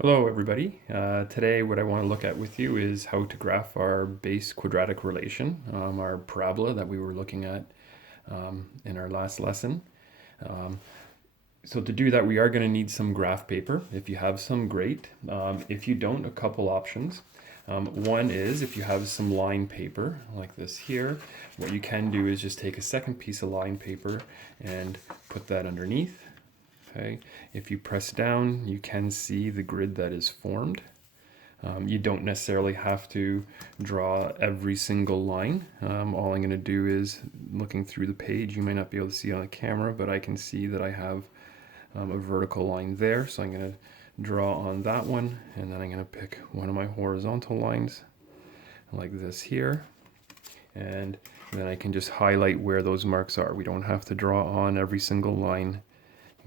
Hello everybody. Today what I want to look at with you is how to graph our base quadratic relation, our parabola that we were looking at in our last lesson. Um, so to do that we are going to need some graph paper. If you have some, great. If you don't, a couple options. One is if you have some line paper like this here, what you can do is just take a second piece of line paper and put that underneath. Okay, if you press down, you can see the grid that is formed. You don't necessarily have to draw every single line. All I'm going to do is, looking through the page, you may not be able to see on the camera, but I can see that I have a vertical line there. So I'm going to draw on that one, and then I'm going to pick one of my horizontal lines like this here. And then I can just highlight where those marks are. We don't have to draw on every single line.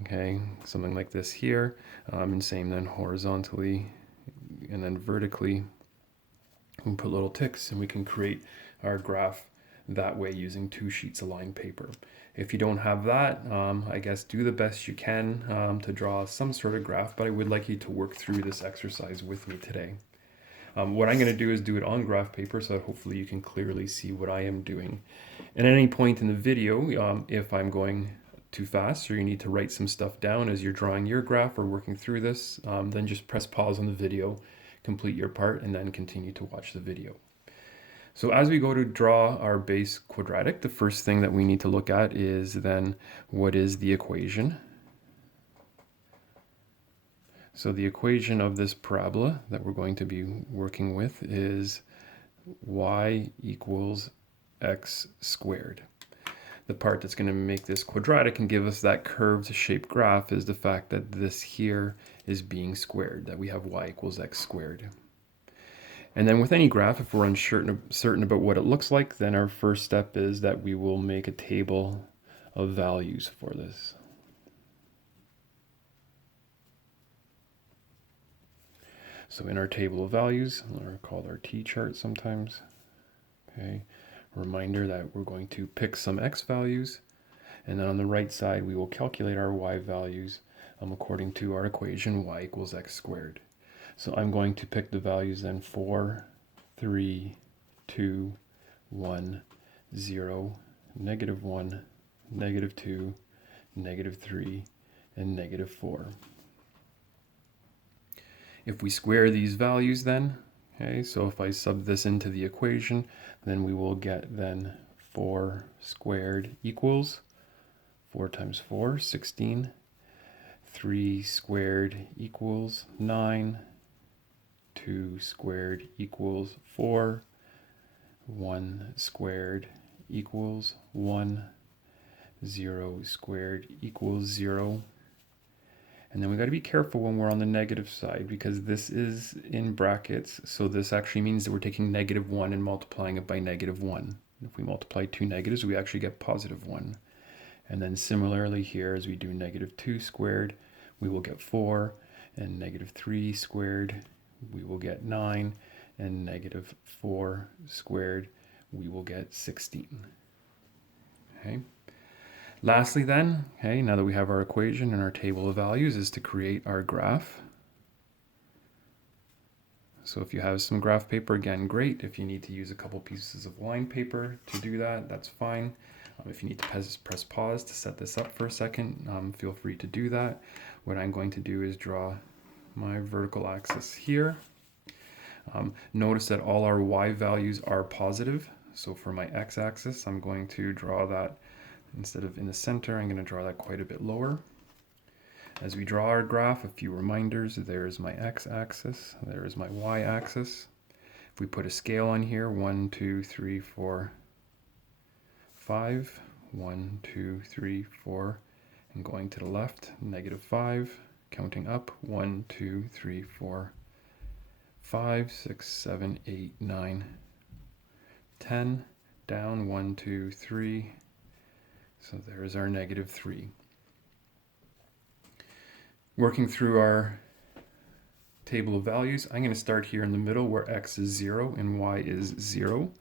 Okay, something like this here, and same then horizontally and then vertically. We can put little ticks and we can create our graph that way using 2 sheets of line paper. If you don't have that, I guess do the best you can to draw some sort of graph, but I would like you to work through this exercise with me today. What I'm going to do is do it on graph paper so that hopefully you can clearly see what I am doing. And at any point in the video, if I'm going too fast or you need to write some stuff down as you're drawing your graph or working through this, then just press pause on the video, complete your part, and then continue to watch the video. So as we go to draw our base quadratic, the first thing that we need to look at is then what is the equation. So the equation of this parabola that we're going to be working with is y equals x squared. The part that's going to make this quadratic and give us that curved shaped graph is the fact that this here is being squared, that we have y equals x squared. And then with any graph, if we're uncertain about what it looks like, then our first step is that we will make a table of values for this. So in our table of values, or called our t-chart sometimes, okay, reminder that we're going to pick some x values, and then on the right side we will calculate our y values according to our equation y equals x squared. So I'm going to pick the values then 4, 3, 2, 1, 0, -1, -2, -3, and -4. If we square these values then, okay, so if I sub this into the equation, then we will get then 4 squared equals 4 times 4, 16. 3 squared equals 9. 2 squared equals 4. 1 squared equals 1. 0 squared equals 0. And then we got to be careful when we're on the negative side because this is in brackets. So this actually means that we're taking -1 and multiplying it by -1. If we multiply 2 negatives, we actually get +1. And then similarly here, as we do -2 squared, we will get 4, and -3 squared, we will get 9, and -4 squared, we will get 16. Okay. Lastly then, okay, now that we have our equation and our table of values, is to create our graph. So if you have some graph paper, again, great. If you need to use a couple pieces of line paper to do that, that's fine. If you need to press pause to set this up for a second, feel free to do that. What I'm going to do is draw my vertical axis here. Notice that all our y values are positive. So for my x-axis, I'm going to draw that instead of in the center, I'm going to draw that quite a bit lower. As we draw our graph, a few reminders. There is my x-axis. There is my y-axis. If we put a scale on here, 1, 2, 3, 4, 5. 1, 2, 3, 4. And going to the left, -5. Counting up, 1, 2, 3, 4, 5, 6, 7, 8, 9, 10. Down, 1, 2, 3. So there's our -3. Working through our table of values, I'm going to start here in the middle where x is 0 and y is 0.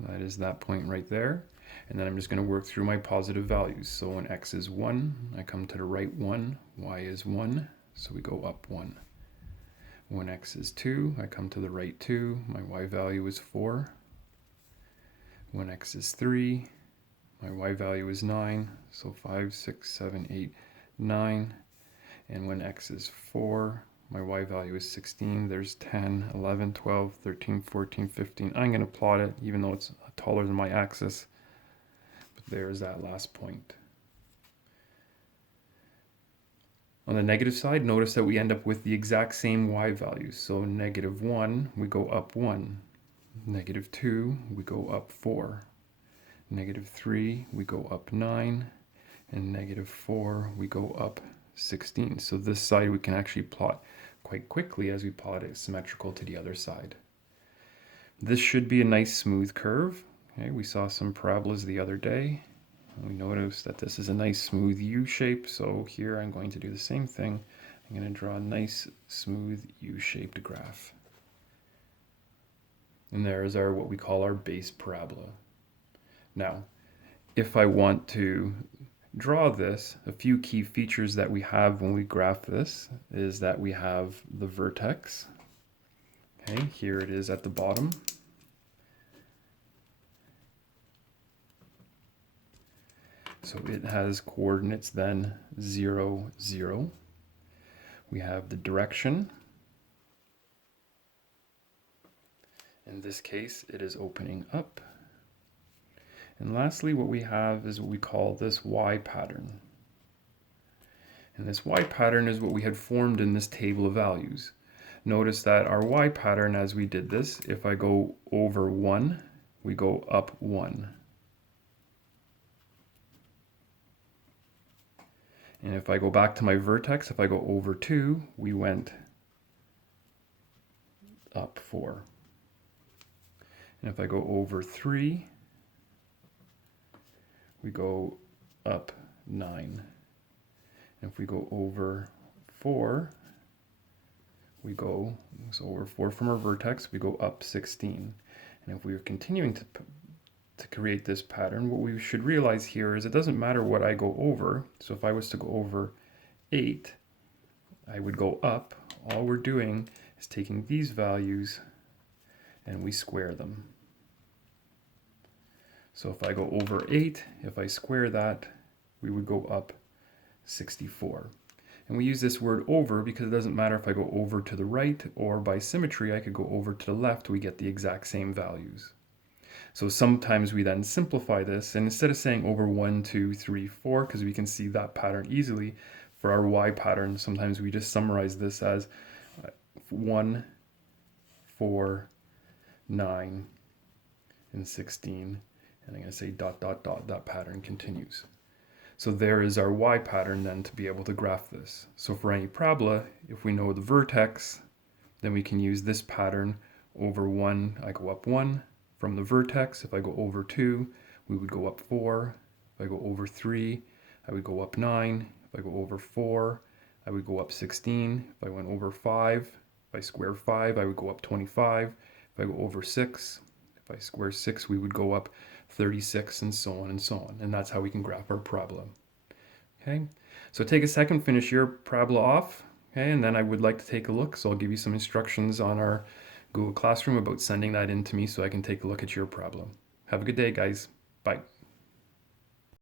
That is that point right there. And then I'm just going to work through my positive values. So when x is 1, I come to the right 1, y is 1, so we go up 1. When x is 2, I come to the right 2. My y value is 4. When x is 3, my y value is 9. So 5, 6, 7, 8, 9. And when x is 4, my y value is 16. There's 10, 11, 12, 13, 14, 15. I'm going to plot it even though it's taller than my axis. But there's that last point. On the negative side, notice that we end up with the exact same y values. So -1, we go up 1. -2, we go up 4. -3, we go up 9. And -4, we go up 16. So this side we can actually plot quite quickly as we plot it symmetrical to the other side. This should be a nice smooth curve. Okay, we saw some parabolas the other day. We noticed that this is a nice smooth U shape, so here I'm going to do the same thing. I'm going to draw a nice smooth U-shaped graph. And there's our what we call our base parabola. Now, if I want to draw this, a few key features that we have when we graph this is that we have the vertex. Okay, here it is at the bottom. So it has coordinates then 0, 0. We have the direction. In this case, it is opening up. And lastly, what we have is what we call this Y pattern. And this Y pattern is what we had formed in this table of values. Notice that our Y pattern, as we did this, if I go over 1, we go up 1. And if I go back to my vertex, if I go over 2, we went up 4. And if I go over 3, we go up 9. And if we go over 4, we go, so over 4 from our vertex, we go up 16. And if we are continuing to create this pattern, what we should realize here is it doesn't matter what I go over. So if I was to go over 8, I would go up. All we're doing is taking these values and we square them. So if I go over 8, if I square that, we would go up 64. And we use this word over because it doesn't matter if I go over to the right, or by symmetry I could go over to the left, we get the exact same values. So sometimes we then simplify this, and instead of saying over 1, 2, 3, 4, because we can see that pattern easily, for our Y pattern, sometimes we just summarize this as 1, 4, 9, and 16. And I'm going to say dot, dot, dot, that pattern continues. So there is our Y pattern then to be able to graph this. So for any parabola, if we know the vertex, then we can use this pattern. Over 1, I go up 1. From the vertex, if I go over 2, we would go up 4. If I go over 3, I would go up 9. If I go over 4, I would go up 16. If I went over 5, if I square 5, I would go up 25. If I go over 6, if I square 6, we would go up 36, and so on and so on. And that's how we can graph our parabola. Okay, so take a second, finish your parabola off. Okay, and then I would like to take a look. So I'll give you some instructions on our Google Classroom about sending that in to me so I can take a look at your problem. Have a good day, guys. Bye.